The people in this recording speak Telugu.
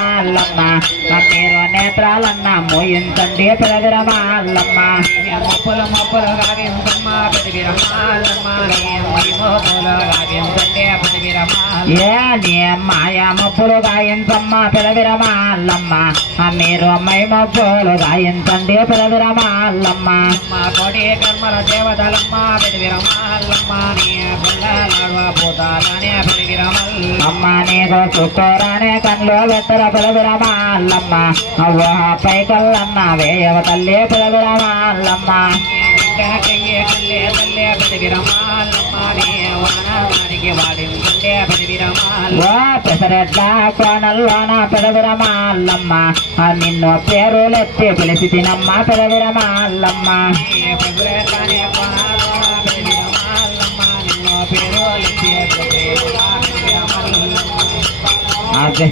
మల్లమ్మ మీరు నేత్రాలన్న మోయించండి పెదవిరమాలమ్మ మొప్పులు మొప్పులు గావించమ్మ పెదవిరమాలమ్మ మొప్పులు గావించండి పెదవిరమాల ఏ నీ మాయా మొప్పులు గాయించమ్మ పెదవిరమాలమ్మ మీరు మై మొప్పులు గాయించండి పెదవిరమాలమ్మ కోటి కర్మల దేవతలమ్మ పెదవిరమాలమ్మ నీ పుల్లలాడవ భూతాలనే పెదవిరమల్ల అమ్మ నీకు చుట్టూరానే కళ్ళు పెట్టర పెదవిరమాలమ్మ అవ్వ పైకల్లమ్మ వేయవ తల్లి పెదవిరమాలమ్మ కయ్యే కల్లే తల్లే పెదవిరమాలమ్మ నీ వానానికి వాడించండి పెదవిరమాల ఓ పెసరెడ్ల కోనల్లోన పెదవిరమాలమ్మ నిన్ను పేరులెత్తి పిలిచి తినమ్మ పెదవిరమాలమ్మ పెదవిరమాలనే పెదవిరమాలమ్మ నిన్ను పేరు అదే